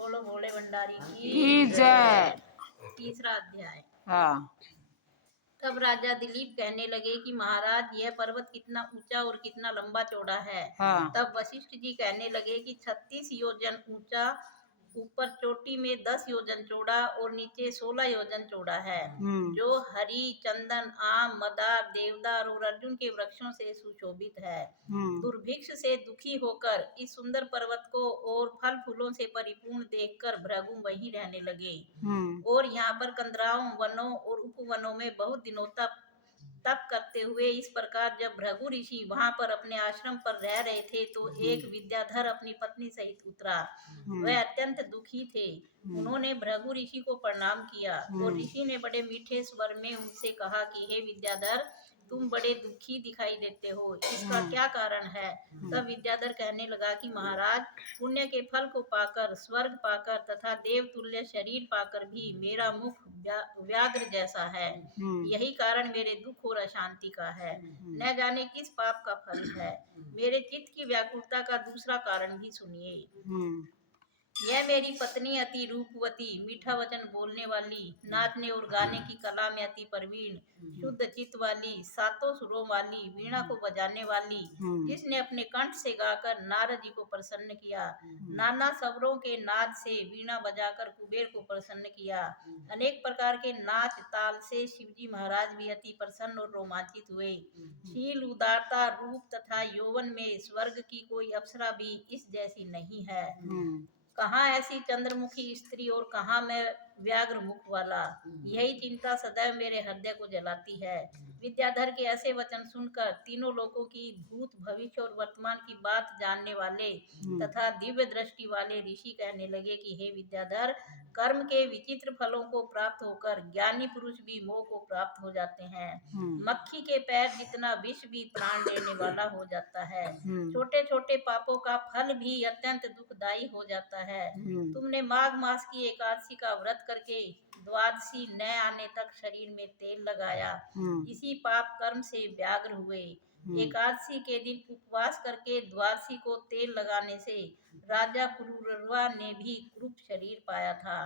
बोलो भोले भंडारी की की जय। तीसरा अध्याय। हाँ। तब राजा दिलीप कहने लगे कि महाराज, यह पर्वत कितना ऊंचा और कितना लंबा चौड़ा है। हाँ। तब वशिष्ठ जी कहने लगे कि 36 योजन ऊंचा, ऊपर चोटी में 10 योजन चौड़ा और नीचे 16 योजन चौड़ा है, जो हरी, चंदन, आम, मदार, देवदार और अर्जुन के वृक्षों से सुशोभित है। दुर्भिक्ष से दुखी होकर इस सुंदर पर्वत को और फल फूलों से परिपूर्ण देखकर भृगु वहीं रहने लगे। और यहाँ पर कंदराओं, वनों और उपवनों में बहुत दिनों तक तप करते हुए इस प्रकार जब भृगु ऋषि वहां पर अपने आश्रम पर रह रहे थे, तो एक विद्याधर अपनी पत्नी सहित उतरा। वह अत्यंत दुखी थे। उन्होंने भृगु ऋषि को प्रणाम किया और ऋषि ने बड़े मीठे स्वर में उनसे कहा कि हे विद्याधर, तुम बड़े दुखी दिखाई देते हो, इसका क्या कारण है? तब विद्याधर कहने लगा कि महाराज, पुण्य के फल को पाकर, स्वर्ग पाकर तथा देवतुल्य शरीर पाकर भी मेरा मुख व्याघ्र जैसा है। यही कारण मेरे दुख और अशांति का है। न जाने किस पाप का फल है। मेरे चित्त की व्याकुलता का दूसरा कारण भी सुनिए। यह मेरी पत्नी अति रूपवती, मीठा वचन बोलने वाली, नाचने और गाने की कला में अति प्रवीण, शुद्ध चित्त वाली, सातों सुरों वाली, वीणा को बजाने वाली, जिसने अपने कंठ से गाकर नारद जी को प्रसन्न किया, नाना स्वरों के नाद से वीणा बजाकर कुबेर को प्रसन्न किया, अनेक प्रकार के नाच ताल से शिवजी महाराज भी अति प्रसन्न और रोमांचित हुए। शील, उदारता, रूप तथा यौवन में स्वर्ग की कोई अप्सरा भी इस जैसी नहीं है। कहाँ ऐसी चंद्रमुखी स्त्री और कहाँ मैं व्याघ्र मुख वाला। यही चिंता सदैव मेरे हृदय को जलाती है। विद्याधर के ऐसे वचन सुनकर तीनों लोकों की भूत, भविष्य और वर्तमान की बात जानने वाले तथा दिव्य दृष्टि वाले ऋषि कहने लगे कि हे विद्याधर, कर्म के विचित्र फलों को प्राप्त होकर ज्ञानी पुरुष भी मोह को प्राप्त हो जाते हैं। मक्खी के पैर जितना विष भी प्राण लेने वाला हो जाता है। छोटे छोटे पापों का फल भी अत्यंत दुखदायी हो जाता है। तुमने माघ मास की एकादशी का व्रत करके द्वादशी न आने तक शरीर में तेल लगाया, इसी पाप कर्म से व्याग्र हुए। एकादशी के दिन उपवास करके द्वादशी को तेल लगाने से राजा पुरुरवा ने भी कुरूप शरीर पाया था।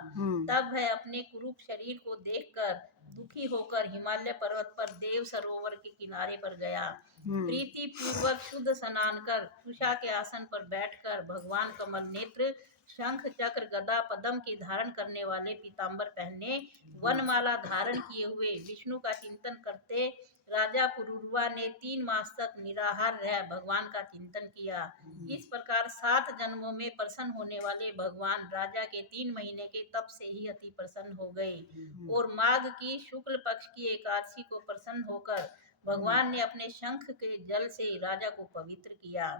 तब वह अपने कुरूप शरीर को देखकर दुखी होकर हिमालय पर्वत पर देव सरोवर के किनारे पर गया। प्रीति पूर्वक शुद्ध स्नान कर उषा के आसन पर बैठकर भगवान कमल नेत्र, शंख चक्र गदा पद्म के धारण करने वाले पीताम्बर पहने, वनमाला धारण किए हुए विष्णु का चिंतन करते राजा पुरुरवा ने 3 मास तक निराहार रह भगवान का चिंतन किया। इस प्रकार 7 जन्मों में प्रसन्न होने वाले भगवान राजा के 3 महीने के तप से ही अति प्रसन्न हो गए और माघ की शुक्ल पक्ष की एकादशी को प्रसन्न होकर भगवान ने अपने शंख के जल से राजा को पवित्र किया।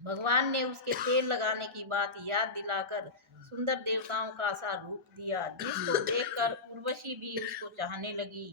भगवान ने उसके तेल लगाने की बात याद दिलाकर सुंदर देवताओं का सा रूप दिया, जिसको देखकर उर्वशी भी उसको चाहने लगी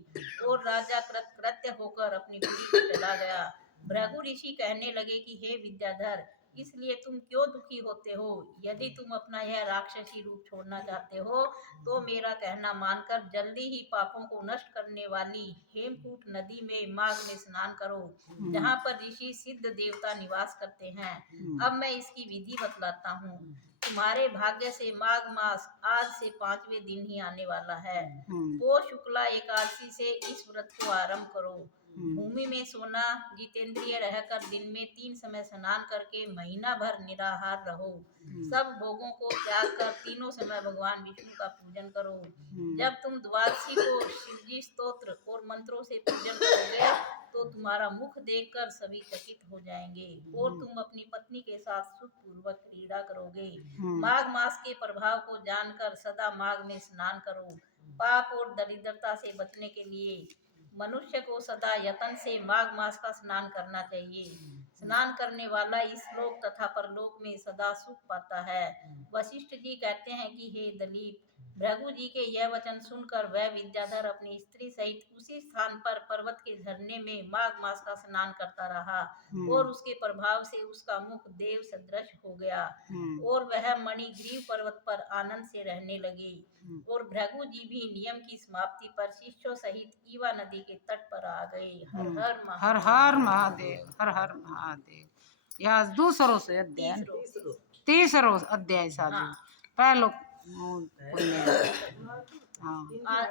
और राजा कृतकृत्य होकर अपनी पुरी को चला गया। भृगु ऋषि कहने लगे कि हे विद्याधर, इसलिए तुम क्यों दुखी होते हो? यदि तुम अपना यह राक्षसी रूप छोड़ना चाहते हो तो मेरा कहना मानकर जल्दी ही पापों को नष्ट करने वाली हेमकूट नदी में माघ में स्नान करो, जहाँ पर ऋषि सिद्ध देवता निवास करते हैं। अब मैं इसकी विधि बतलाता हूँ। तुम्हारे भाग्य से माघ मास आज से 5वें दिन ही आने वाला है। पौष शुक्ला एकादशी से इस व्रत को आरंभ करो। भूमि में सोना, जितेंद्रिय रहकर दिन में 3 समय स्नान करके महीना भर निराहार रहो। सब भोगों को त्याग कर तीनों समय भगवान विष्णु का पूजन करो। जब तुम द्वादशी को शिवजी स्तोत्र और मंत्रों से पूजन करोगे तो तुम्हारा मुख देखकर सभी चकित हो जाएंगे और तुम अपनी पत्नी के साथ सुखपूर्वक क्रीड़ा करोगे। माघ मास के प्रभाव को जानकर सदा माघ में स्नान करो। पाप और दरिद्रता से बचने के लिए मनुष्य को सदा यतन से माघ मास का स्नान करना चाहिए। स्नान करने वाला इस लोक तथा परलोक में सदा सुख पाता है। वशिष्ठ जी कहते हैं कि हे दलीप, भृगु जी के यह वचन सुनकर वह विद्याधर अपनी स्त्री सहित उसी स्थान पर पर्वत के झरने में माघ मास का स्नान करता रहा और उसके प्रभाव से उसका मुख देव सदृश हो गया और वह मणिग्रीव पर्वत पर आनंद से रहने लगे। और भृगु जी भी नियम की समाप्ति पर शिष्यों सहित ईवा नदी के तट पर आ गए। हर हर हर हर महादेव, हर हर महादेव। यह दूसरो से अध्याय, तीसरो अध्याय साधु। पहलो पुण्य हाँ